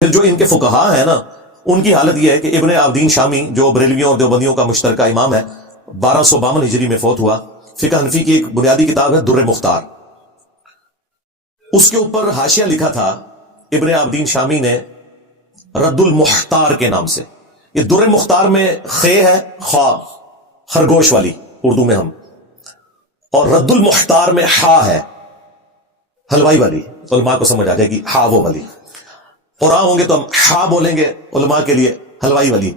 پھر جو ان کے فقہا ہیں نا، ان کی حالت یہ ہے کہ ابن عابدین شامی جو بریلویوں اور دیوبندیوں کا مشترکہ امام ہے، 1252 ہجری میں فوت ہوا. فقہ حنفی کی ایک بنیادی کتاب ہے در مختار. اس کے اوپر حاشیہ لکھا تھا ابن عابدین شامی نے رد المختار کے نام سے. یہ در مختار میں خے ہے، خا خرگوش والی اردو میں ہم، اور رد المختار میں ہا ہے حلوائی والی. علماء کو سمجھ آ جائے گی ہا وہ والی. قرآن ہوں گے تو ہم ہا بولیں گے علماء کے لیے حلوائی والی.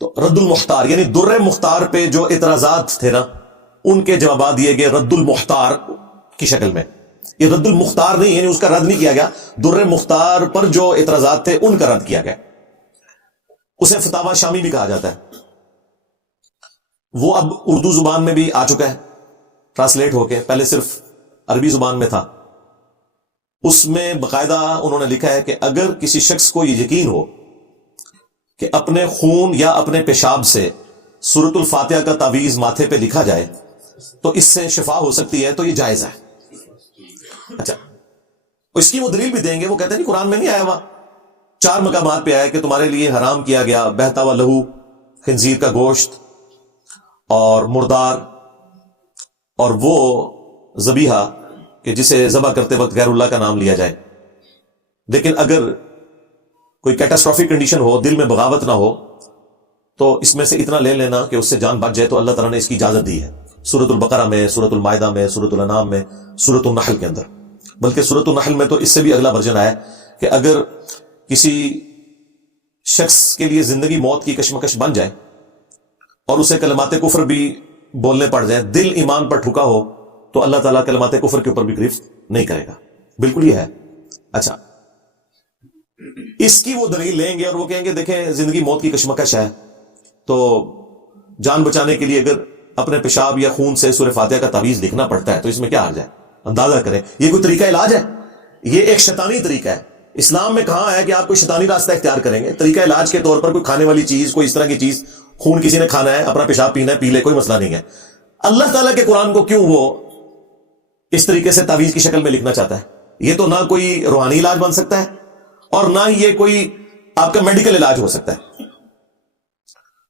تو رد المختار یعنی در مختار پہ جو اعتراضات تھے نا، ان کے جوابات دیے گئے رد المختار کی شکل میں. یہ رد المختار نہیں، یعنی اس کا رد نہیں کیا گیا، در مختار پر جو اعتراضات تھے ان کا رد کیا گیا. اسے فتاوی شامی بھی کہا جاتا ہے. وہ اب اردو زبان میں بھی آ چکا ہے ٹرانسلیٹ ہو کے، پہلے صرف عربی زبان میں تھا. اس میں باقاعدہ انہوں نے لکھا ہے کہ اگر کسی شخص کو یہ یقین ہو کہ اپنے خون یا اپنے پیشاب سے سورۃ الفاتحہ کا تعویذ ماتھے پہ لکھا جائے تو اس سے شفا ہو سکتی ہے، تو یہ جائز ہے. اچھا، اس کی وہ دلیل بھی دیں گے. وہ کہتے ہیں قرآن میں نہیں آیا ہوا، 4 مقامات پہ آیا کہ تمہارے لیے حرام کیا گیا بہتا ہوا لہو، خنزیر کا گوشت اور مردار، اور وہ ذبیحہ کہ جسے ذبح کرتے وقت غیر اللہ کا نام لیا جائے. لیکن اگر کوئی کیٹاسٹرافک کنڈیشن ہو، دل میں بغاوت نہ ہو، تو اس میں سے اتنا لے لینا کہ اس سے جان بچ جائے، تو اللہ تعالیٰ نے اس کی اجازت دی ہے. سورۃ البقرہ میں، سورۃ المائدہ میں، سورۃ الانعام میں، سورۃ النحل کے اندر. بلکہ سورۃ النحل میں تو اس سے بھی اگلا ورژن آیا کہ اگر کسی شخص کے لیے زندگی موت کی کشمکش بن جائے اور اسے کلمات کفر بھی بولنے پڑ جائے، دل ایمان پر ٹھکا ہو، تو اللہ تعالیٰ کلمات کفر کے اوپر بھی گرفت نہیں کرے گا. بالکل یہ ہے. اچھا، اس کی وہ دلیل لیں گے اور وہ کہیں گے دیکھیں زندگی موت کی کشمکش ہے، تو جان بچانے کے لیے اگر اپنے پیشاب یا خون سے سورہ فاتحہ کا تعویذ لکھنا پڑتا ہے تو اس میں کیا حرج ہے؟ اندازہ کریں، یہ کوئی طریقہ علاج ہے؟ یہ ایک شیطانی طریقہ ہے. اسلام میں کہاں ہے کہ آپ کوئی شیطانی راستہ اختیار کریں گے؟ طریقہ علاج کے طور پر کوئی کھانے والی چیز، کوئی اس طرح کی چیز، خون کسی نے کھانا ہے، اپنا پیشاب پینا ہے، پی لے، کوئی مسئلہ نہیں ہے. اللہ تعالیٰ کے قرآن کو کیوں وہ اس طریقے سے تعویذ کی شکل میں لکھنا چاہتا ہے؟ یہ تو نہ کوئی روحانی علاج بن سکتا ہے اور نہ ہی یہ کوئی آپ کا میڈیکل علاج ہو سکتا ہے.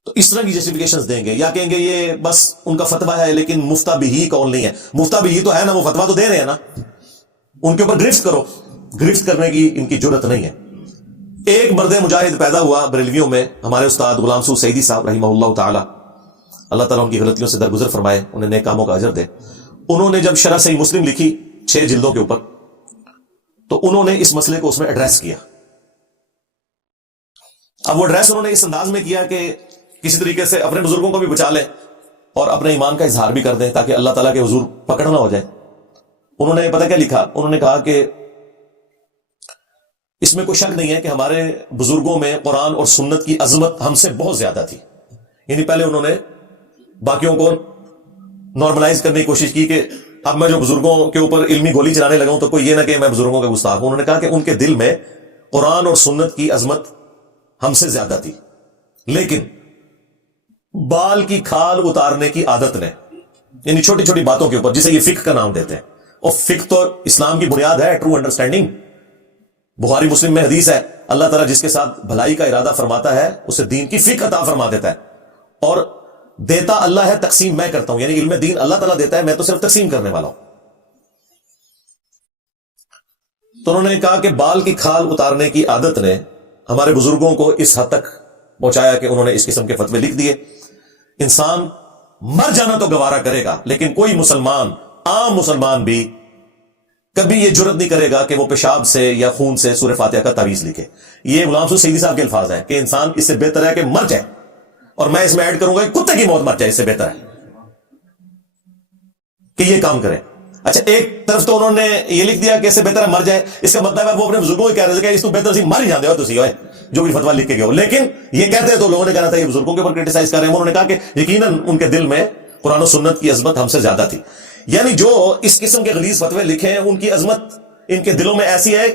تو اس طرح کی جسٹیفیکیشنز دیں گے، یا کہیں گے یہ بس ان کا فتویٰ ہے لیکن مفتہ بھی قول نہیں ہے. مفتہ بھی تو ہے نا، وہ فتویٰ تو دے رہے ہیں نا، ان کے اوپر گرفت کرو. گرفت کرنے کی ان کی جرت نہیں ہے. ایک مرد مجاہد پیدا ہوا بریلویوں میں، ہمارے استاد غلام سو سعیدی صاحب رحمہ اللہ تعالی، اللہ تعالیٰ ان کی غلطیوں سے درگزر فرمائے، انہیں نیک کاموں کا اجر دے. انہوں نے جب شرح صحیح مسلم لکھی 6 جلدوں کے اوپر، تو انہوں نے اس مسئلے کو اس میں ایڈریس کیا. اب وہ ایڈریس انہوں نے اس انداز میں کیا کہ کسی طریقے سے اپنے بزرگوں کو بھی بچا لیں اور اپنے ایمان کا اظہار بھی کر دیں تاکہ اللہ تعالیٰ کے حضور پکڑ نہ ہو جائے. انہوں نے پتہ کیا لکھا؟ انہوں نے کہا کہ اس میں کوئی شک نہیں ہے کہ ہمارے بزرگوں میں قرآن اور سنت کی عظمت ہم سے بہت زیادہ تھی. یعنی پہلے انہوں نے باقیوں کو نارملائز کرنے کی کوشش کی کہ اب میں جو بزرگوں کے اوپر علمی گولی چلانے لگا ہوں تو کوئی یہ نہ کہ میں بزرگوں کا گستاخ ہوں. انہوں نے کہا کہ ان کے دل میں قرآن اور سنت کی عظمت ہم سے زیادہ تھی، لیکن بال کی کھال اتارنے کی عادت نے، یعنی چھوٹی چھوٹی باتوں کے اوپر، جسے یہ فقہ کا نام دیتے ہیں، اور فقہ تو اسلام کی بنیاد ہے، ٹرو انڈرسٹینڈنگ. بخاری مسلم میں حدیث ہے، اللہ تعالیٰ جس کے ساتھ بھلائی کا ارادہ فرماتا ہے اسے دین کی فقہ عطا فرما دیتا ہے، اور دیتا اللہ ہے، تقسیم میں کرتا ہوں. یعنی علم دین اللہ تعالیٰ دیتا ہے، میں تو صرف تقسیم کرنے والا ہوں. تو انہوں نے کہا کہ بال کی کھال اتارنے کی عادت نے ہمارے بزرگوں کو اس حد تک پہنچایا کہ انہوں نے اس قسم کے فتوے لکھ دیے. انسان مر جانا تو گوارا کرے گا، لیکن کوئی مسلمان، عام مسلمان بھی کبھی یہ جرت نہیں کرے گا کہ وہ پیشاب سے یا خون سے سورہ فاتحہ کا تعویذ لکھے. یہ غلام سو سعیدی صاحب کے الفاظ ہیں کہ انسان اس سے بہتر ہے کہ مر جائے، اور میں اس میں ایڈ کروں گا کہ کتے کی موت مر جائے، اس سے بہتر ہے کہ یہ کام کرے. اچھا، ایک طرف تو انہوں نے یہ لکھ دیا کہ اس سے بہتر ہے مر جائے، اس کا مطلب ہے وہ اپنے بزرگوں کو کہہ رہے تھے کہ اس تو بہتر سی مر ہی جاندے ہو تسی ہوئے جو بھی فتویٰ لکھ کے گئے ہو. لیکن یہ کہتے ہیں تو لوگوں نے کہنا تھا یہ بزرگوں کے اوپر کرٹیسائز کر رہے ہیں. انہوں نے کہا کہ یقیناً ان کے دل میں قرآن و سنت کی عظمت ہم سے زیادہ تھی. یعنی جو اس قسم کے غلیظ فتوے لکھے ہیں ان کی عظمت ان کے دلوں میں ایسی ہے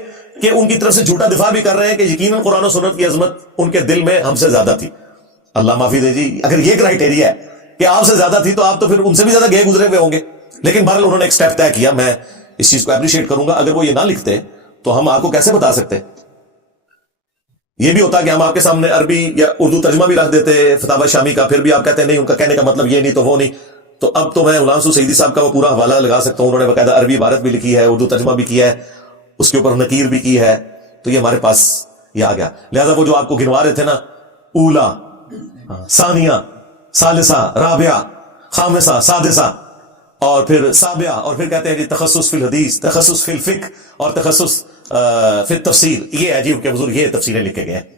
کہ ان کی طرف سے جھوٹا دفاع بھی کر رہے ہیں کہ یقیناً قرآن و سنت کی عظمت ان کے دل میں ہم سے زیادہ تھی. اللہ معافی دے جی، اگر یہ کرائٹیریا ہے کہ آپ سے زیادہ تھی تو آپ تو پھر ان سے بھی زیادہ گئے گزرے ہوئے ہوں گے. لیکن بہرحال انہوں نے ایک سٹیپ طے کیا. میں اس چیز کو اپریشیٹ کروں گا. اگر وہ یہ نہ لکھتے تو ہم آپ کو کیسے بتا سکتے یہ بھی ہوتا کہ ہم آپ کے سامنے عربی یا اردو ترجمہ بھی رکھ دیتے فتاوی شامی کا، پھر بھی آپ کہتے ہیں نہیں ان کا کہنے کا مطلب یہ نہیں تو وہ نہیں. تو اب تو میں غلام سعید سعیدی صاحب کا وہ پورا حوالہ لگا سکتا ہوں، انہوں نے باقاعدہ عربی عبارت بھی لکھی ہے، اردو ترجمہ بھی کیا ہے، اس کے اوپر نکیر بھی کی ہے، تو یہ ہمارے پاس یہ آ گیا. لہذا وہ جو آپ کو گنوا رہے تھے نا، اولا، ثانیہ، ثالثہ، رابعہ، خامسہ، سادسہ، اور پھر سابعہ، اور پھر کہتے ہیں کہ تخصص فی الحدیث، تخصص فی الفقہ، اور تخصص فی التفسیر، یہ عجیب کہ حضور یہ تفسیریں لکھے گئے ہیں.